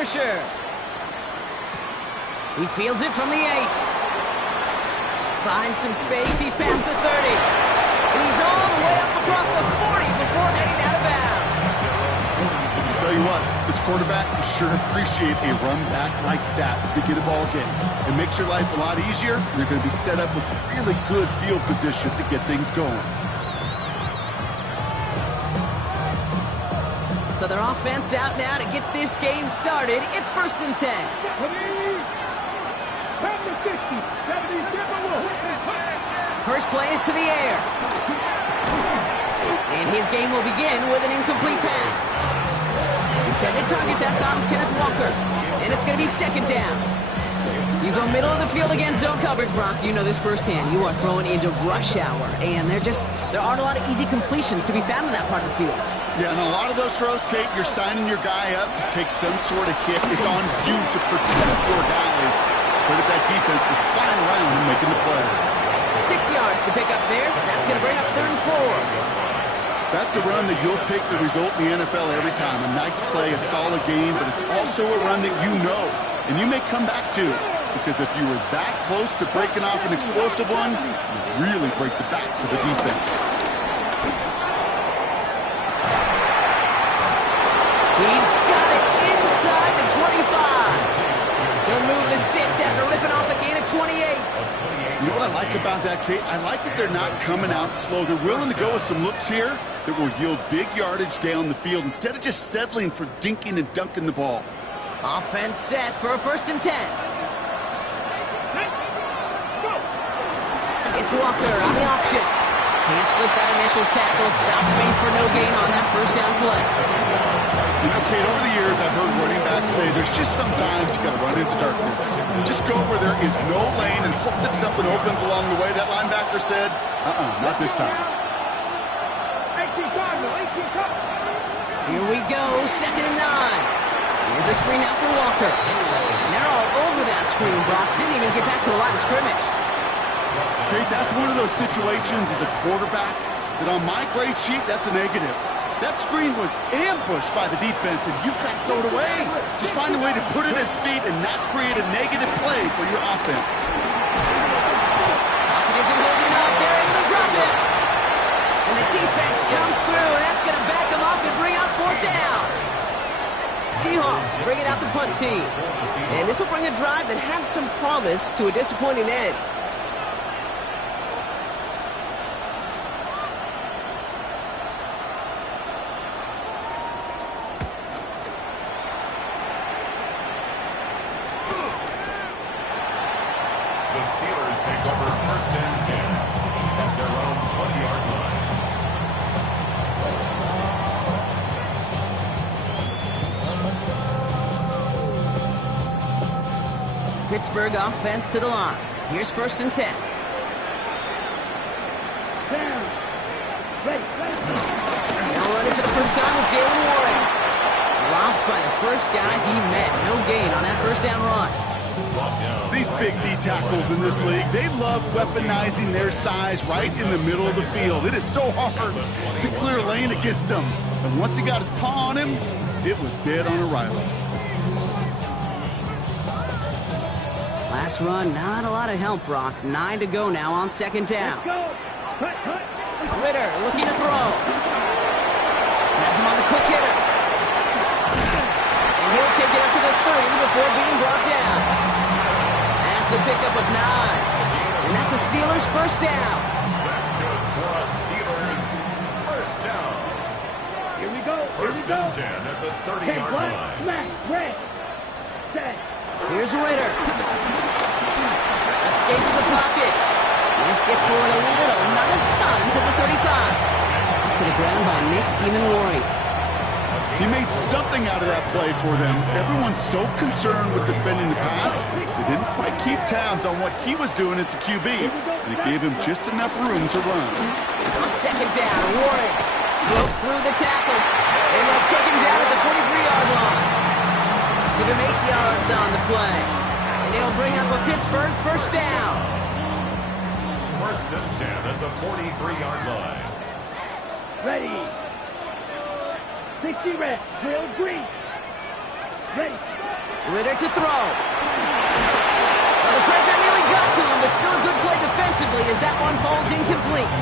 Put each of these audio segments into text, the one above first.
for sure. He fields it from the 8. Finds some space. He's past the 30. And he's all the way up across the 40 before heading out of bounds. I'll tell you what, this quarterback will sure appreciate a run back like that to begin a ball game. It makes your life a lot easier. You're going to be set up with really good field position to get things going. So their offense out now to get this game started. It's 1st and 10. First play is to the air. And his game will begin with an incomplete pass. Intended target that time is Kenneth Walker. And it's going to be 2nd down. You go middle of the field against zone coverage, Brock. You know this firsthand. You are throwing into rush hour. And there aren't a lot of easy completions to be found in that part of the field. Yeah, and a lot of those throws, Kate, you're signing your guy up to take some sort of hit. It's on you to protect your guys. But that defense was flying around and making the play. 6 yards to pick up there. That's going to bring up 3rd and 4. That's a run that you'll take the result in the NFL every time. A nice play, a solid game, but it's also a run that you know and you may come back to. Because if you were that close to breaking off an explosive one, you really break the backs of the defense. He's got it inside the 25. He'll move the sticks after ripping off a gain of 28. You know what I like about that, Kate? I like that they're not coming out slow. They're willing to go with some looks here that will yield big yardage down the field instead of just settling for dinking and dunking the ball. Offense set for a 1st and 10. It's Walker on the option. Can't slip that initial tackle. Stops made for no gain on that 1st down play. You know, Kate, over the years, I've heard running backs say there's just sometimes you got to run into darkness. Just go where there is no lane and hope that something opens along the way. That linebacker said, not this time. Here we go, 2nd and 9. Here's a screen out for Walker. And they're all over that screen, Brock. Didn't even get back to the line of scrimmage. Kate, that's one of those situations as a quarterback that on my grade sheet, that's a negative. That screen was ambushed by the defense, and you've got to throw it away. Just find a way to put it at his feet and not create a negative play for your offense. Pocket isn't holding up. They're able to drop it. And the defense comes through, and that's going to back them off and bring out 4th down. Seahawks bring it out the punt team. And this will bring a drive that had some promise to a disappointing end. The Steelers take over 1st and 10 at their own 20-yard line. Pittsburgh offense to the line. Here's 1st and 10. Now running for the first time with Jalen Warren. Dropped by the first guy he met. No gain on that 1st down run. These big D tackles in this league, they love weaponizing their size right in the middle of the field. It is so hard to clear lane against them. And once he got his paw on him, it was dead on arrival. Last run, not a lot of help, Brock. 9 to go now on 2nd down. Ritter looking to throw. Has him on the quick hitter. And he'll take it up to the 30 before being brought down. That's a pickup of 9. And that's a Steelers 1st down. That's good for a Steelers 1st down. Here we go. 1st and 10 at the 30-yard line. Here's Ritter. Escapes the pocket. This gets forward a little, not a ton, to the 35. To the ground by Nick Emanwari. He made something out of that play for them. Everyone's so concerned with defending the pass, they didn't quite keep tabs on what he was doing as a QB, and it gave him just enough room to run. On 2nd down, Warren broke through the tackle, and they'll take him down at the 43-yard line. Give him 8 yards on the play, and it'll bring up a Pittsburgh 1st down. 1st and 10 at the 43-yard line. Ready. 60 red, drill green. Ritter to throw. Well, the pressure nearly got to him, but still a good play defensively as that one falls incomplete.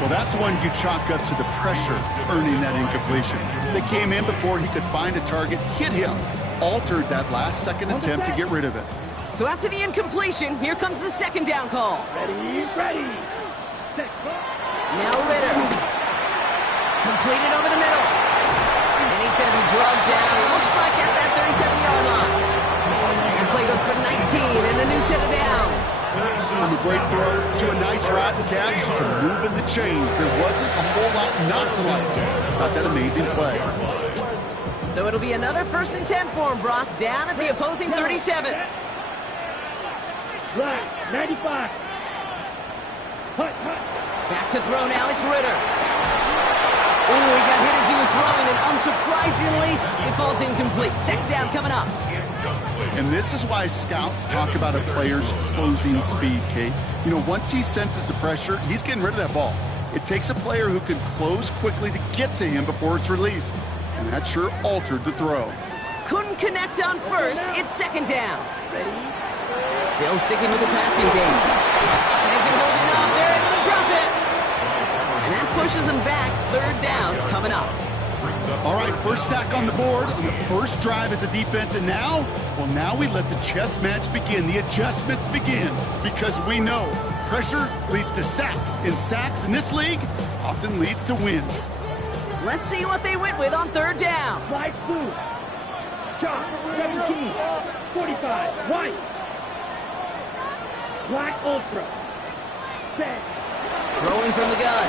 Well, that's one you chalk up to the pressure earning that incompletion. They came in before he could find a target, hit him, altered that last second attempt to get rid of it. So after the incompletion, here comes the second down call. Ready. Now Ritter. Completed over the middle. And he's going to be drugged down. Looks like at that 37-yard line. And play goes for 19 and a new set of downs. From a great throw to a nice route and catch to moving the chains. There wasn't a whole lot not to like about that amazing play. So it'll be another 1st and 10 for him, Brock, down at the opposing 37. Right, 95. Back to throw now, it's Ritter. Ooh, he got hit as he was throwing, and unsurprisingly, it falls incomplete. Second down coming up. And this is why scouts talk about a player's closing speed, Kate. You know, once he senses the pressure, he's getting rid of that ball. It takes a player who can close quickly to get to him before it's released. And that sure altered the throw. Couldn't connect on first. It's second down. Still sticking with the passing game. As he holding up, they're able to drop it. And that pushes them back. Third down coming up. All right, first sack on the board on the first drive as a defense. And now, well, now we let the chess match begin. The adjustments begin. Because we know pressure leads to sacks. And sacks in this league often leads to wins. Let's see what they went with on third down. Light blue. Shot, 17. 45. White. Black Ultra. Set. Throwing from the gun.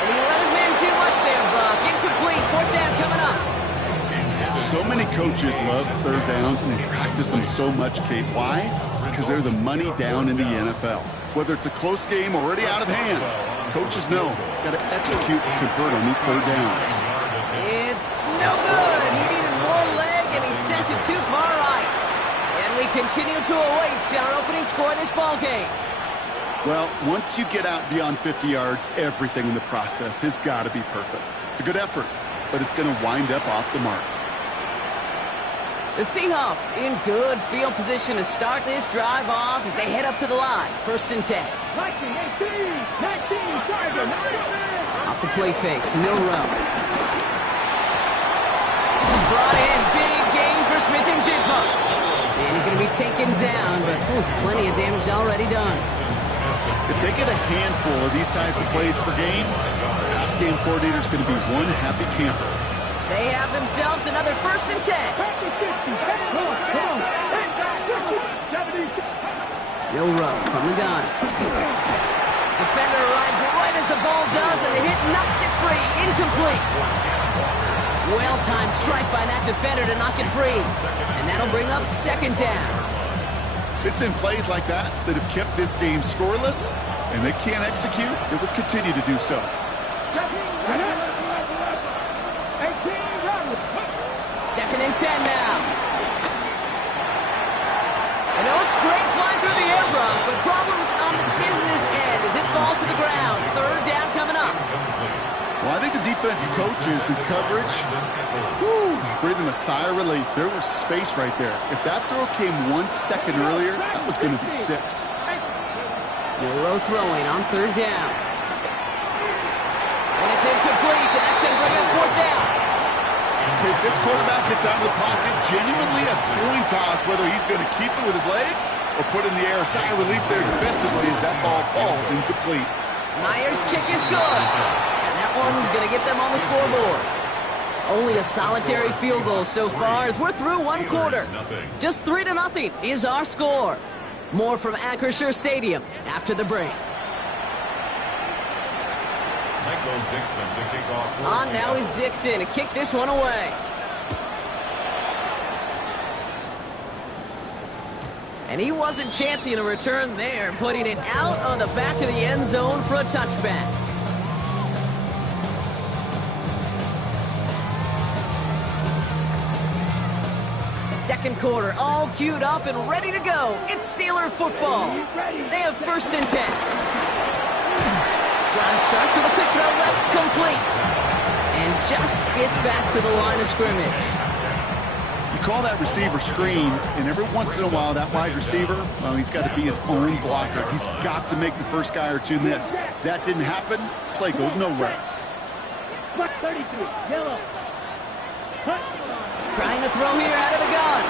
And he let his man too much there, Buck. Incomplete. Fourth down coming up. So many coaches love third downs, and they practice them so much, Kate. Why? Because they're the money down in the NFL. Whether it's a close game already out of hand, coaches know got to execute and convert on these third downs. It's no good. He needed more leg, and he sent it too far right. And we continue to await our opening score of this ball game. Well, once you get out beyond 50 yards, everything in the process has got to be perfect. It's a good effort, but it's going to wind up off the mark. The Seahawks in good field position to start this drive off as they head up to the line. 1st and 10. 19, 19, target, Off the play fake, Milrow. This is brought in. Big gain for Smith and Jigba. And he's going to be taken down, but plenty of damage already done. If they get a handful of these types of plays per game, the pass game coordinator is going to be one happy camper. They have themselves another 1st and 10. Milrow from the gun. Defender arrives right as the ball does, and the hit knocks it free. Incomplete. Well-timed strike by that defender to knock it free. And that'll bring up second down. It's been plays like that that have kept this game scoreless, and they can't execute. It will continue to do so. Second and 10 now. And it looks great flying through the air, Brock, but problems on the business end as it falls to the ground. Third down coming up. Well, I think the defensive coaches in coverage, breathing a sigh of relief. There was space right there. If that throw came 1 second earlier, that was going to be 6. Milrow throwing on third down. And it's incomplete, and that's going to bring up fourth down. If this quarterback gets out of the pocket, genuinely a coin toss whether he's going to keep it with his legs or put in the air. A sigh of relief there defensively as that ball falls incomplete. Myers' kick is good. And that one is going to get them on the scoreboard. Only a solitary field goal so far as we're through one quarter. Just 3-0 is our score. More from Acrisure Stadium after the break. On now is Dixon to kick this one away. And he wasn't chancing a return there, putting it out on the back of the end zone for a touchback. Second quarter, all queued up and ready to go. It's Steeler football. They have 1st and 10. Drive start to the quick throw left, complete. And just gets back to the line of scrimmage. call that receiver screen, and every once in a while, that wide receiver, well, he's got to be his own blocker. He's got to make the first guy or two miss. That didn't happen. Play goes nowhere. 33, yellow. Trying to throw here out of the gun.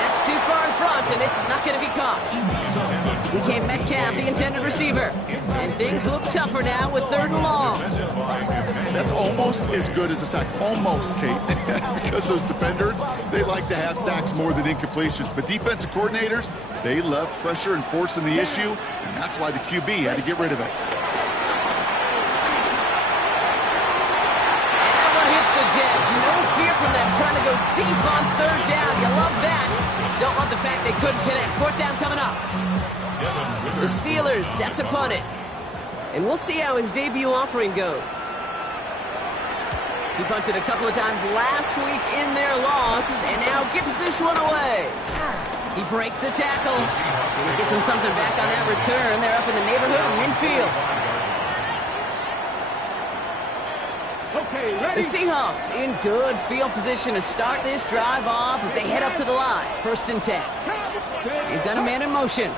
That's too far in front, and it's not going to be caught. DK Metcalf, the intended receiver. And things look tougher now with 3rd and long. That's almost as good as a sack. Almost, Kate. Because those defenders, they like to have sacks more than incompletions. But defensive coordinators, they love pressure and forcing the issue. And that's why the QB had to get rid of it. No fear from them trying to go deep on 3rd down. You love that. Don't love the fact they couldn't connect. 4th down coming up. The Steelers set to punt it. And we'll see how his debut offering goes. He punted a couple of times last week in their loss, and now gets this one away. He breaks a tackle, and he gets him something back on that return. They're up in the neighborhood of midfield. The Seahawks in good field position to start this drive off as they head up to the line. 1st and 10. They've got a man in motion.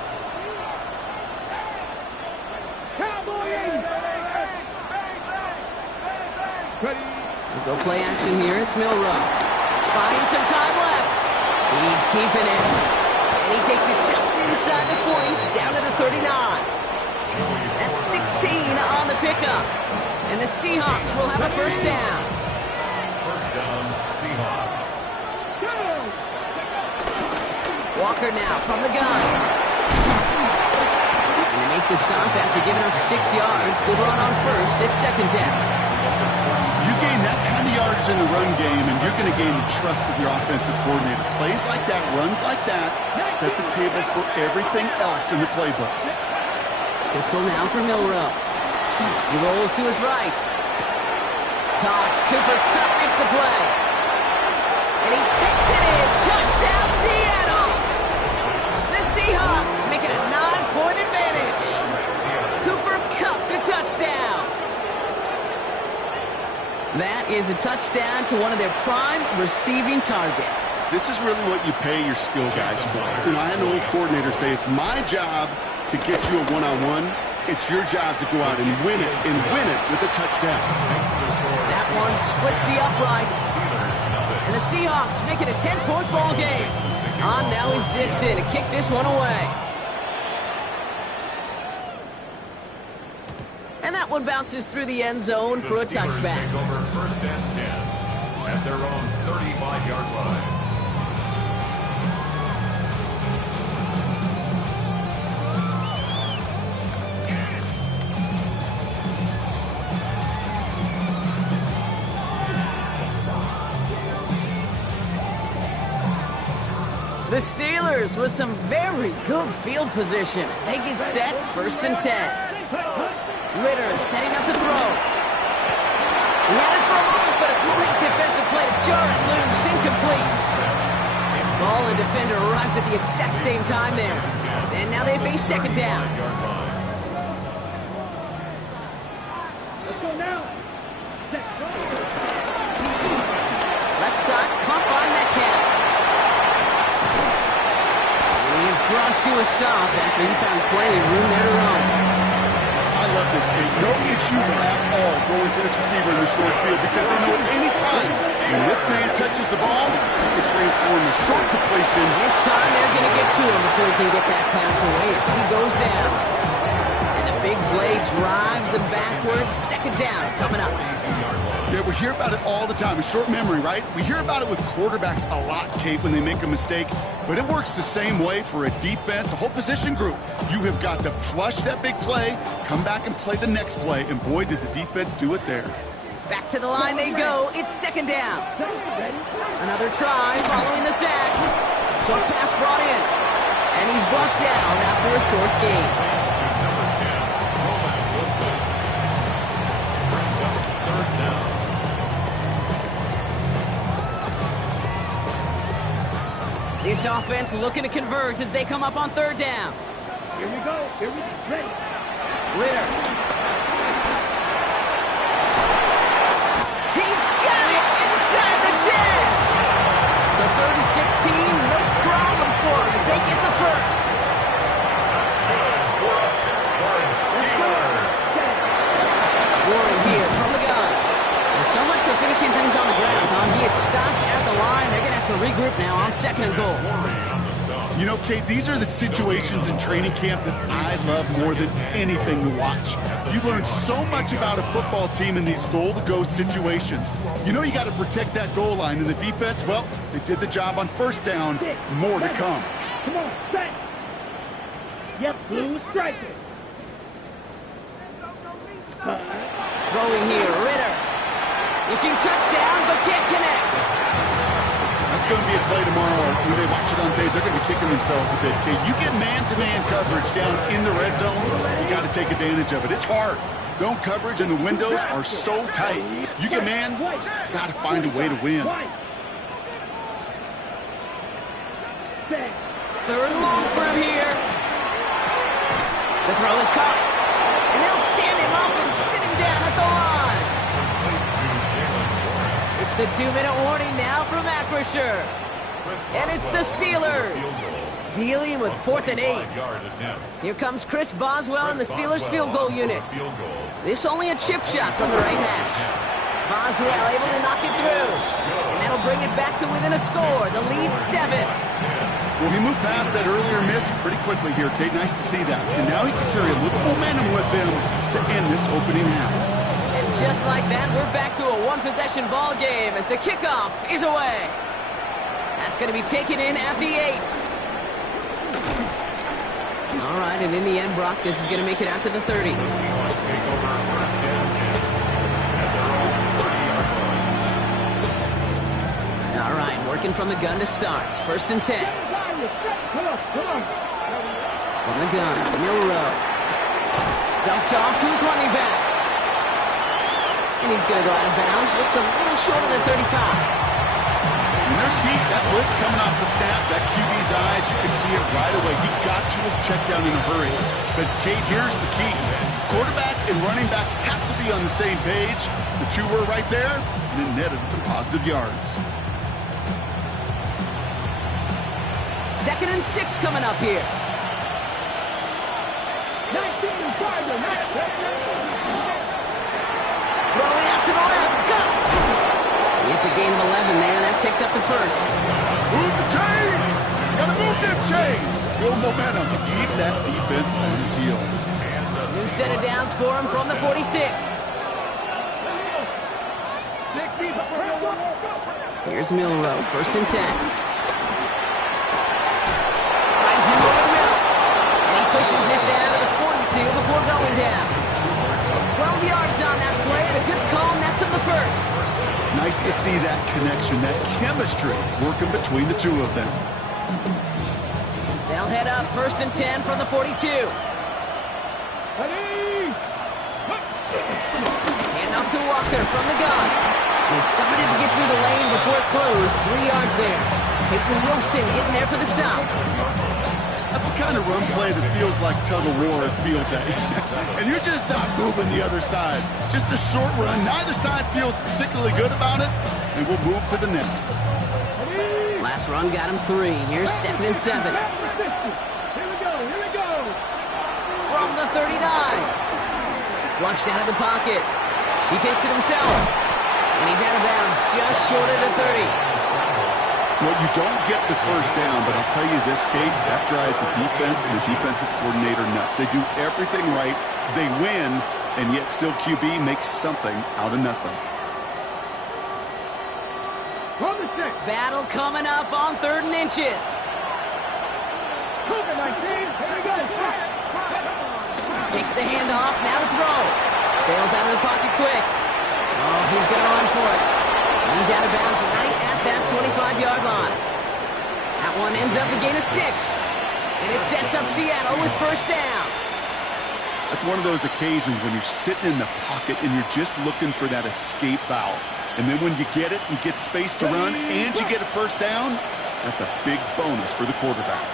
We'll go play action here. It's Milrow. Finding some time left. He's keeping it. And he takes it just inside the 40, down to the 39. That's 16 on the pickup. And the Seahawks will have a 1st down. 1st down, Seahawks. Walker now from the gun. And they make the stop after giving up 6 yards. Good run on 1st. It's 2nd down. You gain that kind of yardage in the run game, and you're going to gain the trust of your offensive coordinator. Plays like that, runs like that, set the table for everything else in the playbook. Pistol now for Milrow. He rolls to his right. Caught. Cooper Kupp makes the play. And he takes it in. Touchdown, Seattle! The Seahawks make it a 9-point advantage. Cooper Kupp, the touchdown. That is a touchdown to one of their prime receiving targets. This is really what you pay your skill guys for. You know, I had an old coordinator say, it's my job to get you a one-on-one. It's your job to go out and win it with a touchdown. That one splits the uprights. And the Seahawks make it a 10-point ball game. On now is Dixon to kick this one away. And that one bounces through the end zone for a touchback. Take over 1st and 10 at their own 35-yard line. The Steelers with some very good field position as they get set. 1st and 10. Ritter setting up to throw. He had it for a moment, but a great defensive play to jar it loose. Incomplete. Ball and defender arrived at the exact same time there. And now they face 2nd down. Let's go now. Left side, caught by Metcalf. He's brought to a stop after he found plenty of room there to run. I love this case. No issues at all going to this receiver in the short field because they know at any time when this man touches the ball, he can transform the short completion. This time they're going to get to him before he can get that pass away as he goes down. And the big play drives them backwards. 2nd down coming up. Yeah, we hear about it all the time. A short memory, right? We hear about it with quarterbacks a lot, Kate, when they make a mistake. But it works the same way for a defense, a whole position group. You have got to flush that big play, come back and play the next play. And boy, did the defense do it there. Back to the line they go. It's 2nd down. Another try following the sack. Short pass brought in. And he's brought down after a short gain. This offense looking to convert as they come up on 3rd down. Here we go. Here we go. Ready. Ritter. He's got it inside the 10. 3rd and 16. No problem for them as they get the first. That's good for a Pittsburgh Steelers. Warren here from the gun. So much for finishing things on the ground, huh? He is stopped at the line. They're going to have to regroup now on 2nd and goal. You know, Kate, these are the situations in training camp that I love more than anything to watch. You learn so much about a football team in these goal-to-go situations. You know you got to protect that goal line, and the defense, well, they did the job on 1st down. More to come. Come on, set. Yep, blue striker. Throwing here, Ritter. Looking touchdown, but can't connect. That's going to be a play tomorrow. When they watch it on tape, they're going to be kicking themselves a bit, Kate. You get man-to-man coverage down in the red zone, you got to take advantage of it. It's hard. Zone coverage and the windows are so tight. You get man, got to find a way to win. 3rd and long for him here. The throw is caught. And they'll stand him up and sit him down at the line. It's the 2-minute warning now from Acrisure. And it's the Steelers dealing with 4th and 8. Here comes Chris Boswell and the Steelers field goal unit. This only a chip shot from the right hash. Boswell able to knock it through. And that'll bring it back to within a score. The lead 7. Well, he moved past that earlier miss pretty quickly here, Kate. Nice to see that. And now he can carry a little momentum with him to end this opening half. And just like that, we're back to a one-possession ball game as the kickoff is away. That's going to be taken in at the 8. All right, and in the end, Brock, this is going to make it out to the 30. The Seahawks take over 1st and 10 at their own 30-yard line. All right, working from the gun to start. 1st and 10. Come on, come on. From the gun, Milrow. Dumped off to his running back. And he's going to go out of bounds. Looks a little short of the 35. When there's heat, that blitz coming off the snap, that QB's eyes, you can see it right away. He got to his check down in a hurry. But, Kate, here's the key. Quarterback and running back have to be on the same page. The two were right there, and it netted some positive yards. 2nd and 6 coming up here. 19, Gardner, Throwing out to the left. Go! It's a gain of 11 there. That picks up the 1st. Move the chains! Gotta move them chains! Build momentum. Keep that defense on its heels. New set of downs for him from the 46. Here's Milrow. 1st and 10. Finds him over the middle. And he pushes this down to the 42 before going down. 12 yards on that play, and a good call nets him the 1st. Nice to see that connection, that chemistry working between the two of them. They'll head up 1st and 10 from the 42. Hand off to Walker from the gun. They started to get through the lane before it closed. 3 yards there. Hayden Wilson getting there for the stop. That's the kind of run play that feels like tug-of-war at field day. And you're just not moving the other side. Just a short run. Neither side feels particularly good about it, and we'll move to the next. Last run got him 3. Here's 2nd and 7. Here we go. From the 39. Flushed out of the pocket. He takes it himself. And he's out of bounds just short of the 30. Well, you don't get the 1st down, but I'll tell you this, Kate, that drives the defense and the defensive coordinator nuts. They do everything right, they win, and yet still QB makes something out of nothing. Battle coming up on 3rd and inches. Takes the handoff, now to throw. Bails out of the pocket quick. Oh, he's going to run for it. He's out of bounds right at that 25-yard line. That one ends up a gain of 6. And it sets up Seattle with 1st down. That's one of those occasions when you're sitting in the pocket and you're just looking for that escape valve. And then when you get it, you get space to run, and you get a 1st down, that's a big bonus for the quarterback.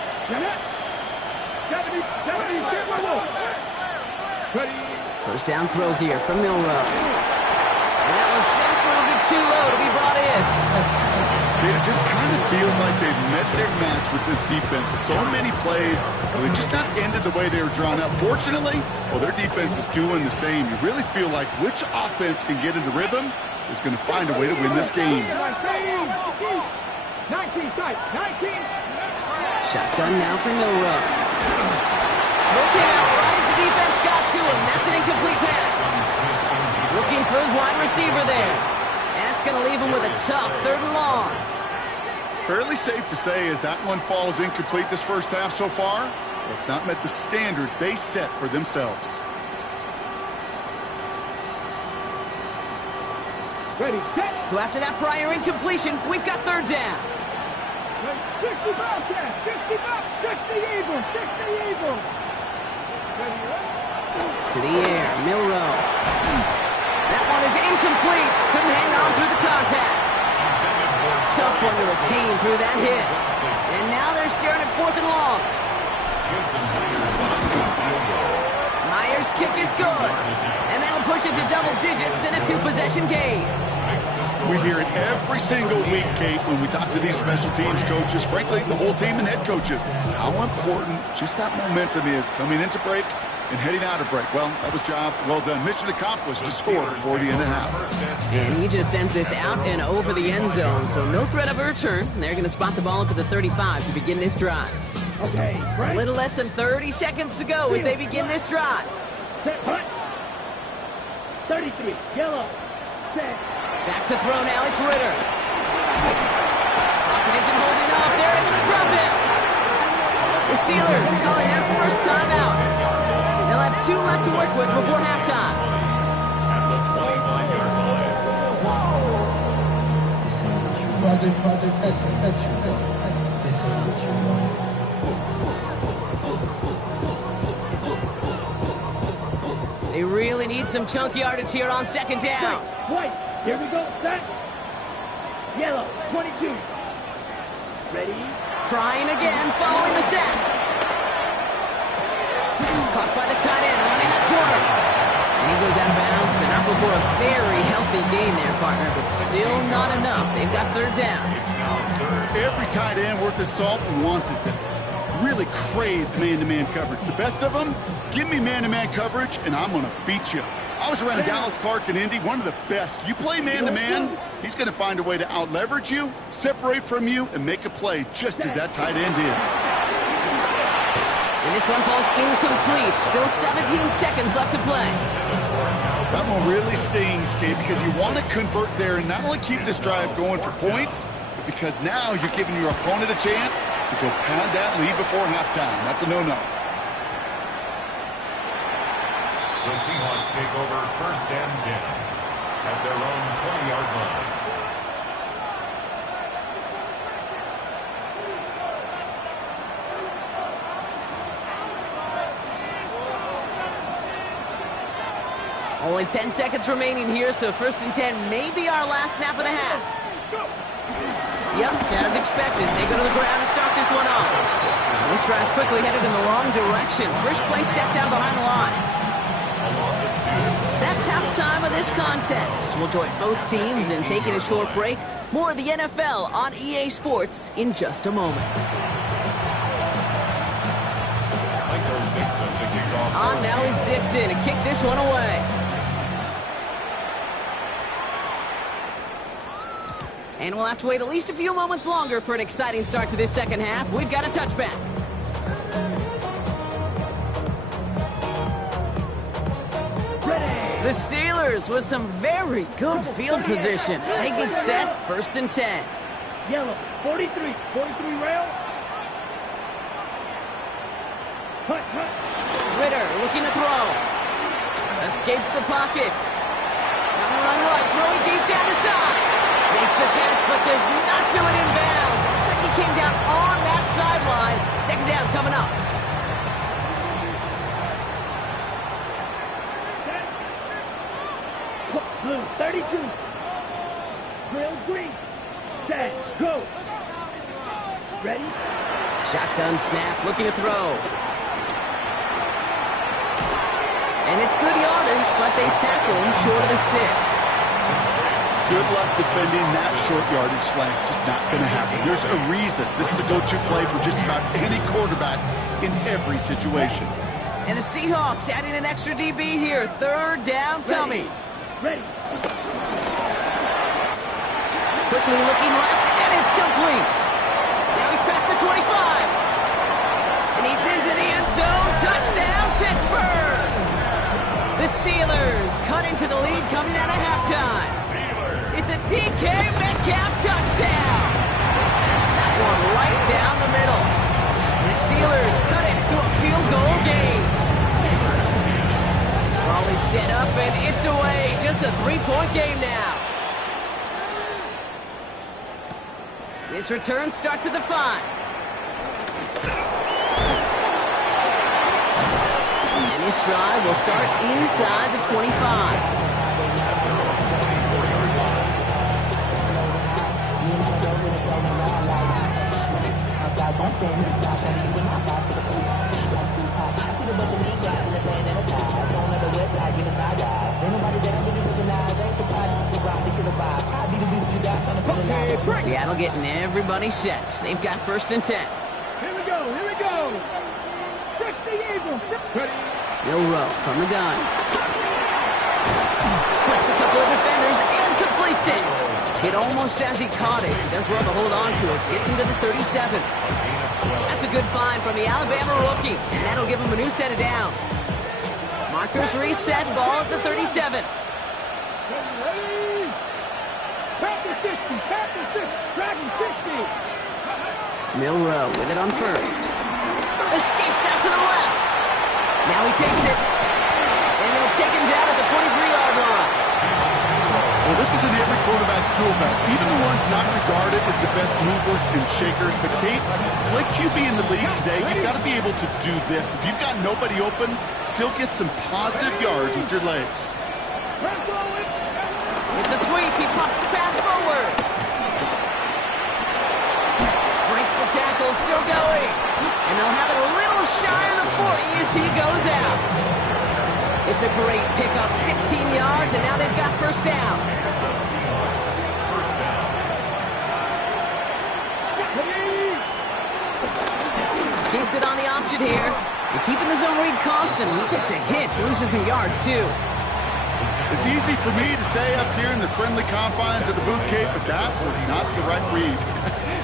1st down throw here from Milrow. And that was just a little bit too low to be brought in. It just kind of feels like they've met their match with this defense. So many plays, they just not ended the way they were drawn up. Fortunately, well, their defense is doing the same. You really feel like which offense can get into rhythm is going to find a way to win this game. 19 side, 19. Shotgun now for Milrow. Looking out, right as the defense got to him. That's an incomplete pass. Looking for his wide receiver there. That's going to leave him with a tough 3rd and long. Fairly safe to say as that one falls incomplete this first half so far, it's not met the standard they set for themselves. Ready, set. So after that prior incompletion, we've got 3rd down. 60 back there, 60 back, 60 even, 60 even. Ready, To the air, Milrow. That one is incomplete. Couldn't hang on through the contact. Tough one to retain through that hit. And now they're staring at 4th and long. Myers' kick is good. And that'll push it to double digits in a 2-possession game. We hear it every single week, Kate, when we talk to these special teams coaches, frankly, the whole team and head coaches, how important just that momentum is coming into break and heading out of break. Well, that was job well done. Mission accomplished to score before the end of half. And he just sends this out and over the end zone, so no threat of a return. They're going to spot the ball up at the 35 to begin this drive. okay, A right. little less than 30 seconds to go as they begin this drive. Set, hut. 33, yellow, set. Back to throw now, it's Ritter. Pocket isn't holding up. They're able to drop it. The Steelers calling their first timeout. They'll have 2 left to work with before halftime. At the 25-yard line. Project, this is what you want. They really need some chunk yardage here on 2nd down. White, here we go, set. Yellow, 22. Ready, Trying again, following the set. Caught by the tight end, running that corner. And he goes out of bounds, but not before a very healthy gain there, partner, but still not enough. They've got 3rd down. It's now 3rd. Every tight end worth his salt wanted this. Really craved man-to-man coverage. The best of them, give me man-to-man coverage, and I'm going to beat you. I was around Dallas Clark and Indy, one of the best. You play man-to-man, he's going to find a way to out-leverage you, separate from you, and make a play just as that tight end did. And this one falls incomplete. Still 17 seconds left to play. That one really stings, Kate, because you want to convert there and not only keep this drive going for points, but because now you're giving your opponent a chance to go pad that lead before halftime. That's a no-no. The Seahawks take over 1st and 10 at their own 20-yard line. Only 10 seconds remaining here, so 1st and 10 may be our last snap of the half. Yep, as expected. They go to the ground and start this one off. This drive's quickly headed in the wrong direction. First play set down behind the line. That's halftime of this contest. We'll join both teams in taking a short break. More of the NFL on EA Sports in just a moment. On now is Dixon to kick this one away. And we'll have to wait at least a few moments longer for an exciting start to this 2nd half. We've got a touchback. The Steelers with some very good field position as they get set 1st and 10. yellow, 43, 43 rail. Hut, hut. Ritter looking to throw. Escapes the pocket. On the run right, throwing deep down the side. Makes the catch, but does not do it in bounds. Looks like he came down on that sideline. 2nd down coming up. Blue, 32. Drill green. Set, go. Ready? Shotgun snap, looking to throw. And it's good yardage, but they tackle him short of the sticks. Good luck defending that short yardage slant. Just not going to happen. There's a reason. This is a go-to play for just about any quarterback in every situation. And the Seahawks adding an extra DB here. Third down coming. Ready. Quickly looking left, and it's complete. Now he's past the 25. And he's into the end zone. Touchdown, Pittsburgh! The Steelers cut into the lead coming out of halftime. It's a DK Metcalf touchdown. That one right down the middle. And the Steelers cut it to a field goal game. Ball is set up, and it's away. Just a 3-point game now. This return starts at the 5. And this drive will start inside the 25. Seattle getting everybody set. They've got 1st and 10. Here we go. Here we go. 60 Eagles. Bill Rowe from the gun. Splits a couple of defenders and completes it. Hit almost as he caught it. He does well to hold on to it. Gets him to the 37. That's a good find from the Alabama rookie, and that'll give him a new set of downs. Markers reset, ball at the 37. Milrow with it on 1st. Escapes out to the left. Now he takes it. And they'll take him down at the 23-yard line. Well, this is in every quarterback's tool belt. Even the ones not regarded as the best movers and shakers. But Kate, to play QB in the league today, you've got to be able to do this. If you've got nobody open, still get some positive yards with your legs. It's a sweep. He pops the pass forward. Breaks the tackle, still going. And they'll have it a little shy of the 40 as he goes out. It's a great pickup, 16 yards, and now they've got 1st down. Keeps it on the option here. And keeping the zone read costs him. He takes a hit, loses some yards too. It's easy for me to say up here in the friendly confines of the booth, Cape, but that was not the right read.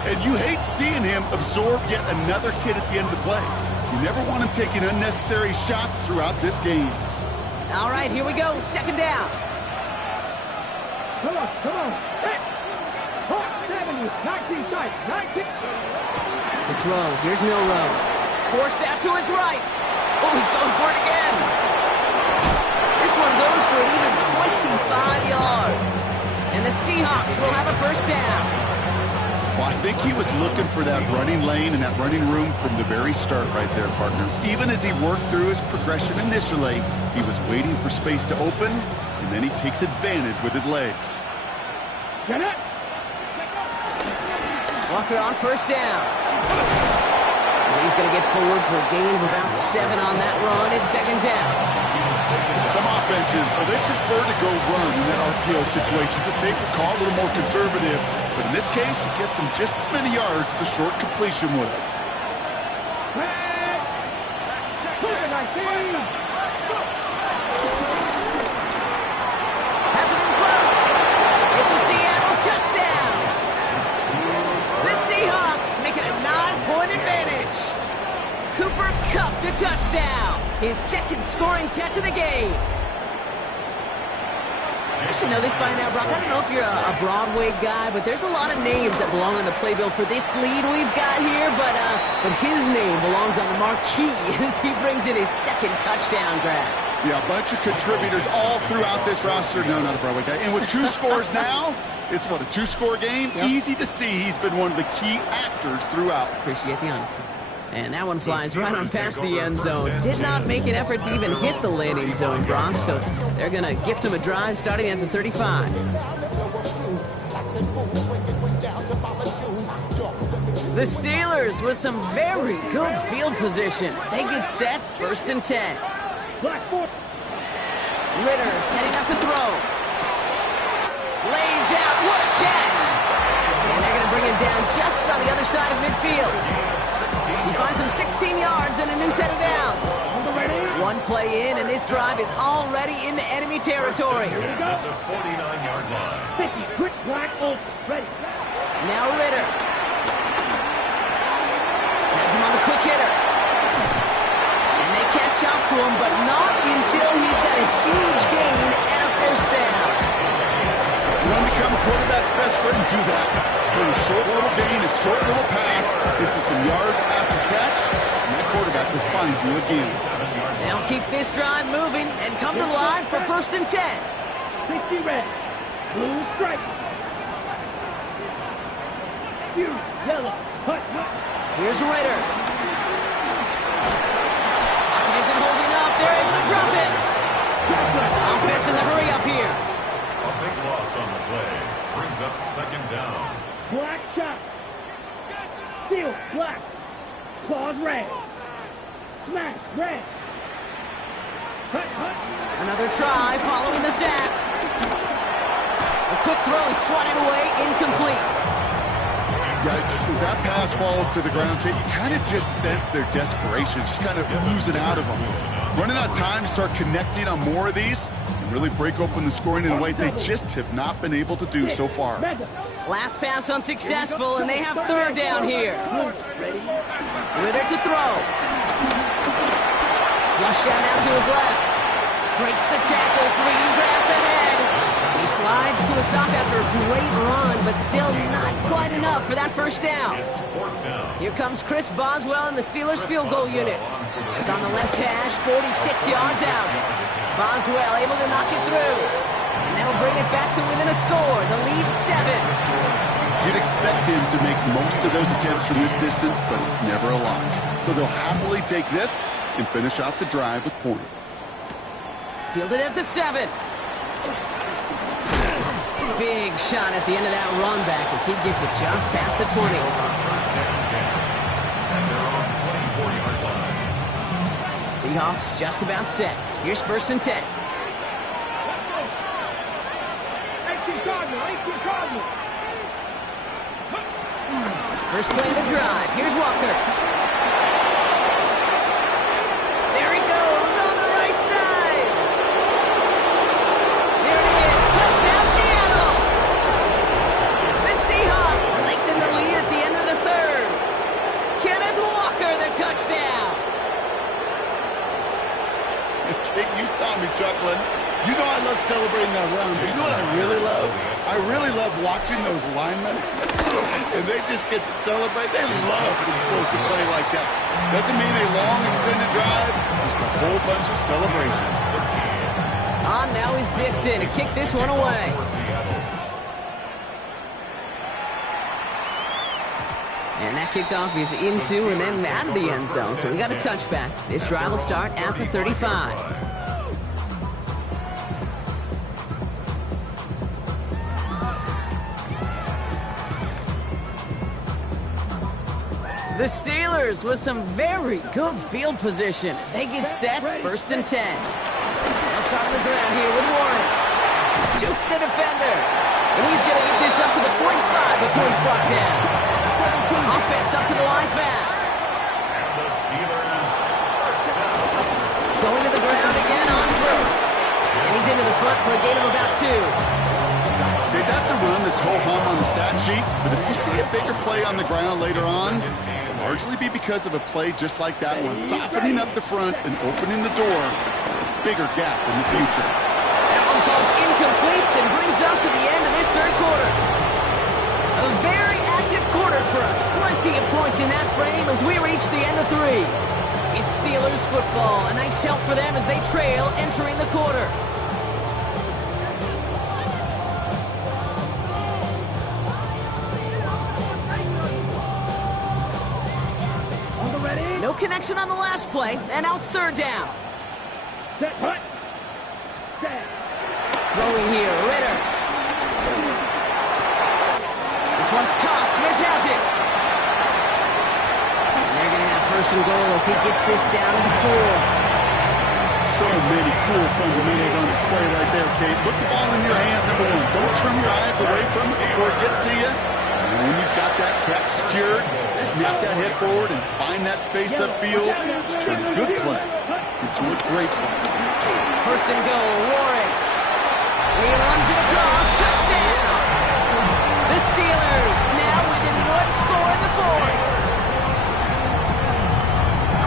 And you hate seeing him absorb yet another hit at the end of the play. You never want him taking unnecessary shots throughout this game. All right, here we go. 2nd down. Come on, come on. Hawk 70, 19 tight, 19. To throw, here's Milrow. Forced out to his right. Oh, he's going for it again. This one goes for an even 25 yards. And the Seahawks will have a 1st down. Well, I think he was looking for that running lane and that running room from the very start right there, partner. Even as he worked through his progression initially, he was waiting for space to open, and then he takes advantage with his legs. Get it. Walker on 1st down. And he's going to get forward for a gain of about 7 on that run. It's 2nd down. Some offenses, they prefer to go run in that RPO situation. It's a safer call, a little more conservative. But in this case, it gets him just as many yards as a short completion would have. Has it in close. It's a Seattle touchdown. The Seahawks make it a 9-point advantage. Cooper Kupp the touchdown. His 2nd scoring catch of the game. I should know this by now, Brock. I don't know if you're a Broadway guy, but there's a lot of names that belong on the playbill for this lead we've got here, but his name belongs on the marquee as he brings in his 2nd touchdown grab. Yeah, a bunch of contributors all throughout this roster. No, not a Broadway guy. And with 2 scores now, it's what, a 2-score game? Yep. Easy to see he's been one of the key actors throughout. Appreciate the honesty. And that one flies right on past the end zone. Did not make an effort to even hit the landing zone, Brock, so they're going to gift him a drive starting at the 35. The Steelers with some very good field position as they get set, 1st and 10. Ritter setting up to throw. Lays out. What a catch. And they're going to bring him down just on the other side of midfield. He finds him 16 yards and a new set of downs. One play in, and this drive is already into enemy territory. At the 49-yard line. 50, quick, black, ult, ready. Now Ritter. Has him on the quick hitter. And they catch up to him, but not until he's got a huge gain and a first down. You want to become a quarterback's best friend, do that. Put a short little gain, a short little pass, gets you some yards after catch, and that quarterback will find you again. They'll keep this drive moving and come to the line for 1st and 10. 60 red, blue stripe. Blue, yellow, hut, hut. Here's Ritter. Pocket isn't holding up. They're able to drop it. Offense in the hurry up here. A big loss on the play. Brings up 2nd down. Black shot. Steel, black. Claws, red. Smash, red. Hut, hut. Another try following the sack. A quick throw is swatted away, incomplete. Yikes, as that pass falls to the ground, you kind of just sense their desperation, just kind of oozing out of them. Running out of time to start connecting on more of these and really break open the scoring in a way they just have not been able to do so far. Last pass unsuccessful, and they have 3rd down here. Ritter to throw. Flush out out to his left. Breaks the tackle, green grass ahead. He slides to a stop after a great run, but still not quite enough for that first down. It's 4th down. Here comes Chris Boswell in the Steelers field goal unit. It's on the left hash, 46 yards out. Boswell able to knock it through. And that'll bring it back to within a score. The lead 7. You'd expect him to make most of those attempts from this distance, but it's never a lot. So they'll happily take this and finish off the drive with points. Fielded at the 7. Big shot at the end of that run back as he gets it just past the 20. 1st and 10. At their own 24-yard line. Seahawks just about set. Here's 1st and 10. First play of the drive. Here's Walker. There he goes on the right side. There it is. Touchdown, Seattle. The Seahawks lengthen the lead at the end of the 3rd. Kenneth Walker, the touchdown. Kate, you saw me chuckling. You know I love celebrating that run, but you know what I really love? I really love watching those linemen, and they just get to celebrate. They love an explosive play like that. Doesn't mean a long, extended drive, just a whole bunch of celebration. On now is Dixon to kick this one away. And that kickoff is into and then out of the end zone, so we got a touchback. This drive will start at the 35. The Steelers with some very good field position as they get set, 1st and 10. They'll start on the ground here with Warren. Juke the defender. And he's going to get this up to the 45 before he's brought down. Offense up to the line fast. And the Steelers first down. Going to the ground again on throws. And he's into the front for a gain of about 2. See, that's a run that's ho-hum on the stat sheet, but if you see a bigger play on the ground later on, it'll largely be because of a play just like that one, softening up the front and opening the door, bigger gap in the future. That one falls incomplete and brings us to the end of this 3rd quarter. A very active quarter for us. Plenty of points in that frame as we reach the end of 3. It's Steelers football. A nice help for them as they trail entering the quarter. No connection on the last play, and now it's 3rd down. Set, hut. Set. Throwing here, Ritter. This one's caught. Smith has it. And they're going to have 1st and goal as he gets this down to the 4. So many cool fundamentals on display right there, Kate. Put the ball in your hands, number one. Don't turn your eyes away from it before it gets to you. And when you've got that catch secured, snap that head forward and find that space upfield. Turn a good play into a great play. First and goal, Warren. He runs it across. Touchdown! The Steelers now within one score in the fourth.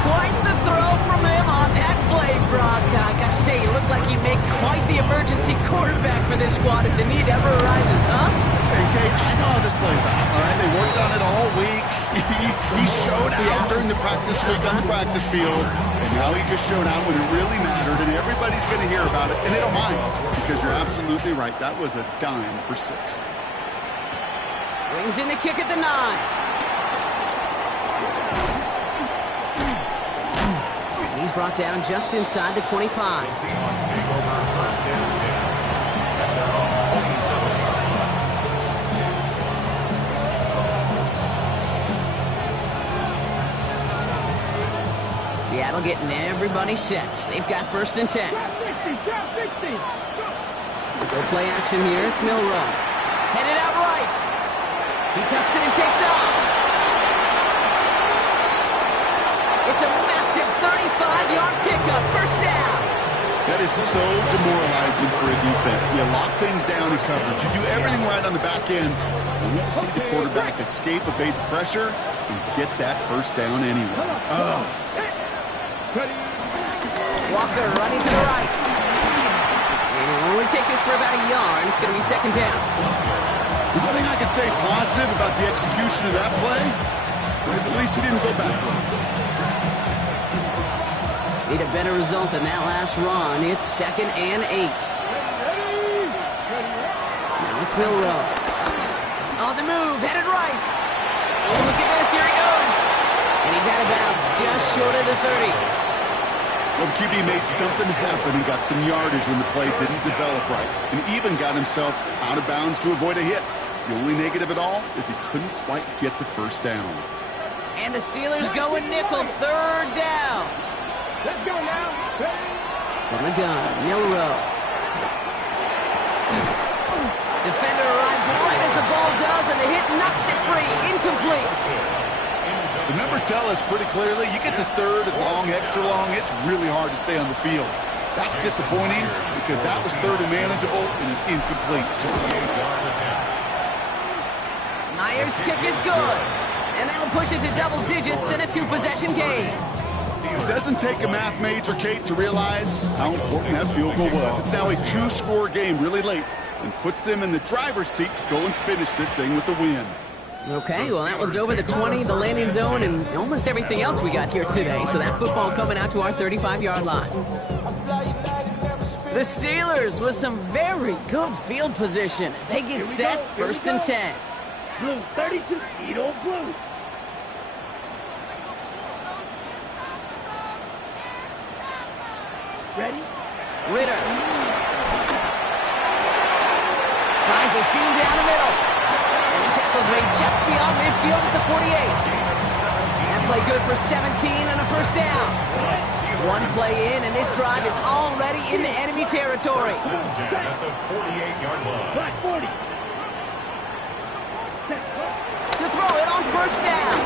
Quite the throw from him on that play, Brock. I gotta say, he looked like he'd make quite the emergency quarterback for this squad if the need ever arises, huh? Hey, Kate, I know how this plays out, all right? They worked on it all week. He showed out during the practice week on the practice field, and now he just showed out when it really mattered, and everybody's going to hear about it, and they don't mind, because you're absolutely right. That was a dime for 6. Brings in the kick at the 9. He's brought down just inside the 25. The Seahawks take over first and 10 at their own 27-yard line. Seattle getting everybody set. They've got first and 10. Go play action here. It's Milroe. Headed out right. He tucks it and takes off. It's a massive 35-yard pickup. First down. That is so demoralizing for a defense. You lock things down in coverage. You do everything right on the back end. You need to see the quarterback escape, evade the pressure, and get that first down anyway. Walker running to the right. And he'll only take this for about a yard. It's going to be second down. The one thing I can say positive about the execution of that play is at least he didn't go backwards. Need a better result than that last run. It's second and 8. Now it's Milroe. On the move, headed right. Oh, look at this, here he goes. And he's out of bounds, just short of the 30. Well, the QB made something happen and got some yardage when the play didn't develop right, and even got himself out of bounds to avoid a hit. The only negative at all is he couldn't quite get the first down. And the Steelers go in nickel, third down. Let's go now. From the gun, Milroe. Defender arrives right as the ball does, and the hit knocks it free. Incomplete. The numbers tell us pretty clearly, you get to third and long, extra long, it's really hard to stay on the field. That's disappointing because that was third and manageable and an incomplete. Myers' kick is good. And that'll push it to double digits in a 2-possession game. It doesn't take a math major, Kate, to realize how important that field goal was. It's now a 2-score game really late and puts them in the driver's seat to go and finish this thing with the win. Okay, well, that one's over the 20, the landing zone, and almost everything else we got here today. So that football coming out to our 35-yard line. The Steelers with some very good field position as they get set, first and 10. Blue, 32, eat old blue. Ready? Ritter. Finds a seam down the middle. And the tackle's made just beyond midfield at the 48. That play good for 17 and a first down. One play in, and this drive is already into enemy territory. At the 48-yard line. Black 40. To throw it on first down.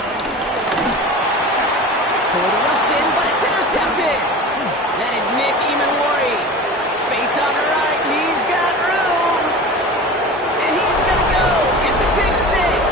Toward Wilson, but it's intercepted. That is Nick Emanwari. Space on the right. He's got room. And he's going to go. It's a pick six.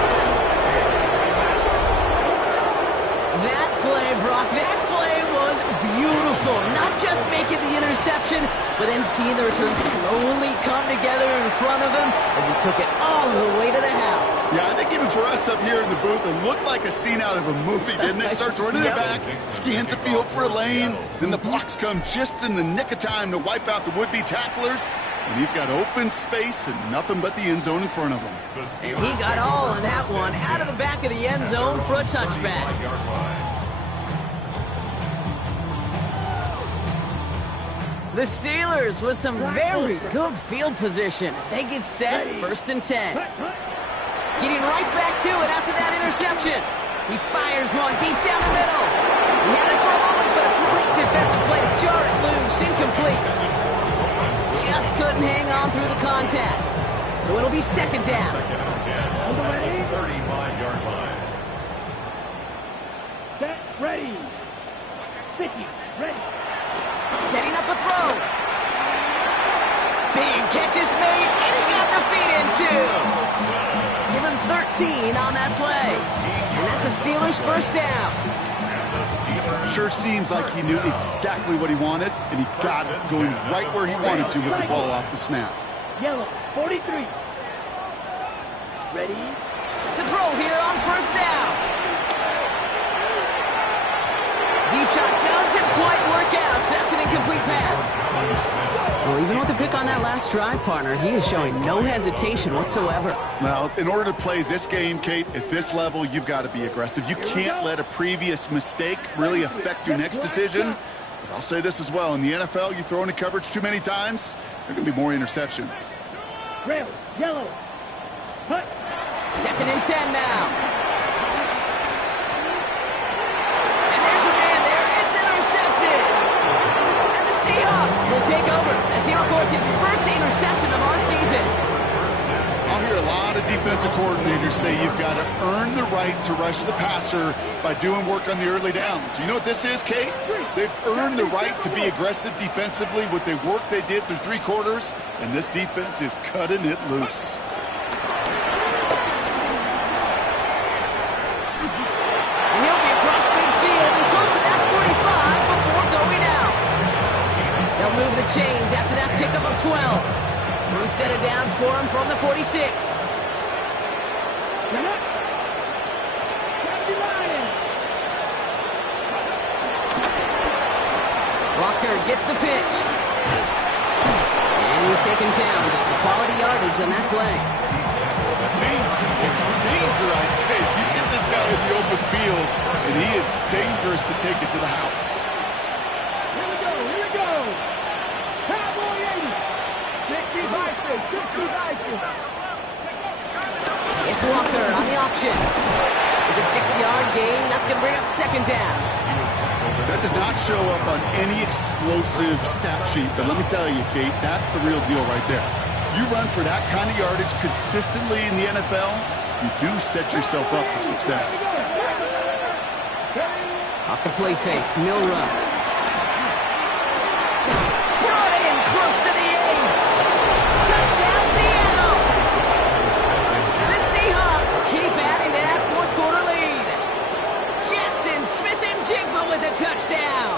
That play, Brock, that play was beautiful. Not just making the interception, but then seeing the return slowly come together in front of him as he took it all the way to the house. Yeah, I think even for us up here in the booth, it looked like a scene out of a movie, didn't it? Starts running it back, scans the field for a lane, then the blocks come just in the nick of time to wipe out the would-be tacklers, and he's got open space and nothing but the end zone in front of him. And he got all of that one out of the back of the end zone for a touchback. The Steelers with some very good field position as they get set, first and 10. Getting right back to it after that interception. He fires one deep down the middle. He had it for a moment, but a great defensive play to jar it loose. pass incomplete. Just couldn't hang on through the contact. So it'll be second down. Second and 10 on the 35-yard line. Set, ready. Sticky, ready. Setting up a throw. Big catch is made, and he got the feet in too. Give him 13 on that play. And that's a Steelers first down. Sure seems like he knew exactly what he wanted, and he got it going right where he wanted to with the ball off the snap. Yellow, 43. Ready. To throw here on first down. Deep shot doesn't quite work out, so that's an incomplete pass. Well, even with the pick on that last drive, partner, he is showing no hesitation whatsoever. Well, in order to play this game, Kate, at this level, you've got to be aggressive. You can't let a previous mistake really affect your next decision. But I'll say this as well. In the NFL, you throw into coverage too many times, there are going to be more interceptions. Rail, yellow. Hut. Second and 10 now. And there's a man there. It's intercepted. And the Seahawks will take over as he records his first interception of our season. I'll hear a lot of defensive coordinators say you've got to earn the right to rush the passer by doing work on the early downs. You know what this is, Kate? They've earned the right to be aggressive defensively with the work they did through 3 quarters, and this defense is cutting it loose. And he'll be across midfield and close to that 45 before going out. They'll move the chains after that pickup of 12. New set of downs for him from the 46. Walker gets the pitch. And he's taken down. It's some quality yardage on that play. Danger, I say. You get this guy in the open field, and he is dangerous to take it to the house. Here we go, here we go. Cowboy 80. 60 bicycle, 60 bicycle. It's Walker on the option. It's a 6-yard gain. That's going to bring up second down. That does not show up on any explosive stat sheet, but let me tell you, Kate, that's the real deal right there. You run for that kind of yardage consistently in the NFL, you do set yourself up for success. Off the play fake, mill run. Brought in close to the 8. Touchdown, Seattle! The Seahawks keep adding to that fourth quarter lead. Jackson, Smith, and Jigba with a touchdown.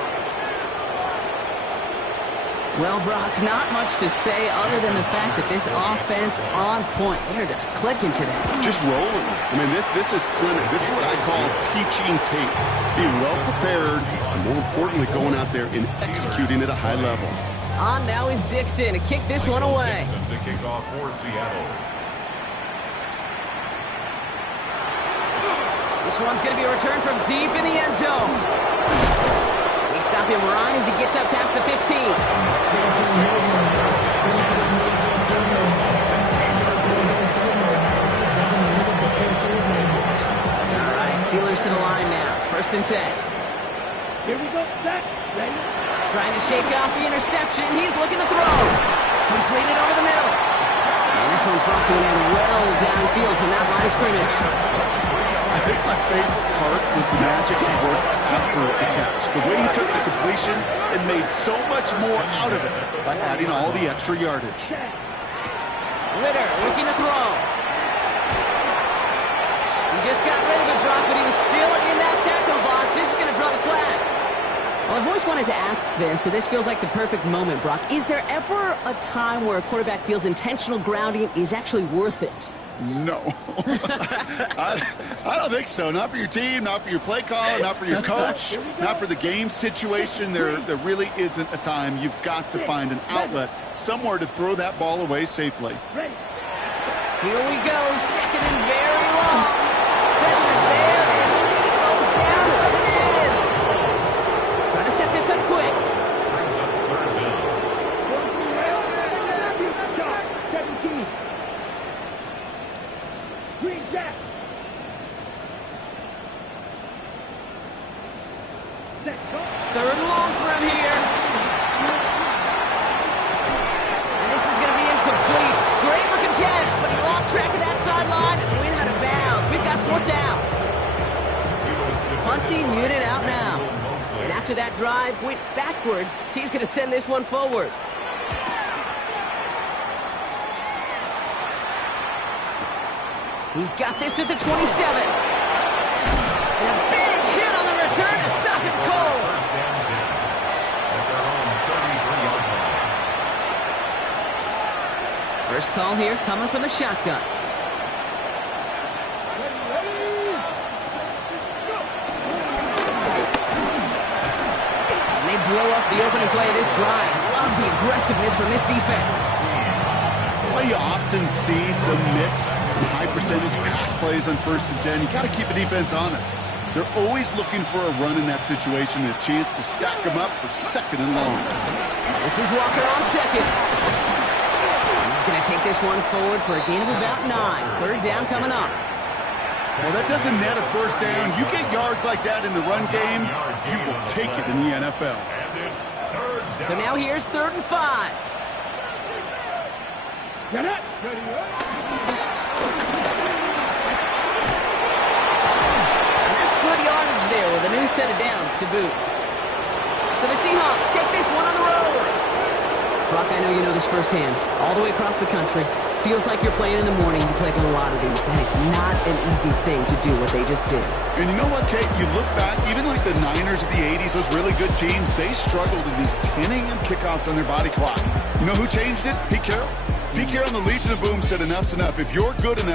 Well, Brock, not much to say other than the fact that this offense on point. They're just clicking today. Just rolling. I mean, this is clinic. This is what I call teaching tape. Being well prepared, and more importantly, going out there and executing at a high level. On now is Dixon to kick this one away. The kickoff for Seattle. This one's going to be a return from deep in the end zone. We stop him right as he gets up past the 15. All right, Steelers to the line now. First and 10. Here we go, set, ready. Trying to shake off the interception. He's looking to throw. Completed over the middle. And this one's brought to an end well downfield from that line of scrimmage. I think my favorite part was the magic he worked after the catch. The way he took the completion and made so much more out of it by adding all the extra yardage. Ritter looking to throw. He just got rid of it, Brock, but he was still in that tackle box. This is going to draw the flag. Well, I've always wanted to ask this, so this feels like the perfect moment, Brock. Is there ever a time where a quarterback feels intentional grounding is actually worth it? No. I don't think so. Not for your team, not for your play caller, not for your coach, not for the game situation. There really isn't a time. You've got to find an outlet, somewhere to throw that ball away safely. Here we go. Second and very long. Pressure's there, and he goes down again. Trying to set this up quick. Brings up third down. 17. Green Jack. Third and long for him here. punting unit out now. And after that drive went backwards, he's going to send this one forward. He's got this at the 27. And a big hit on the return to stop it cold. First and 10 at their own 33-yard line. First call here coming from the shotgun. And they blow up the opening play of this drive. Love the aggressiveness from this defense. Well, you often see some mix, some high-percentage pass plays on 1st and 10. You got to keep the defense honest. They're always looking for a run in that situation, a chance to stack them up for 2nd and long. This is Walker on seconds. He's going to take this one forward for a gain of about 9. 3rd down coming up. Well, that doesn't net a 1st down. You get yards like that in the run game, you will take it in the NFL. And it's 3rd down. So now here's 3rd and 5. Get it. Steady, And that's good yardage there with a new set of downs to boot. So the Seahawks take this one on the road. Brock, I know you know this firsthand. All the way across the country. Feels like you're playing in the morning. You play a lot of these. That is not an easy thing to do what they just did. And you know what, Kate? You look back, even like the Niners of the 80s, those really good teams, they struggled in these 10 a.m. kickoffs on their body clock. You know who changed it? Pete Carroll. Pete Carroll and the Legion of Boom said enough's enough. If you're good enough,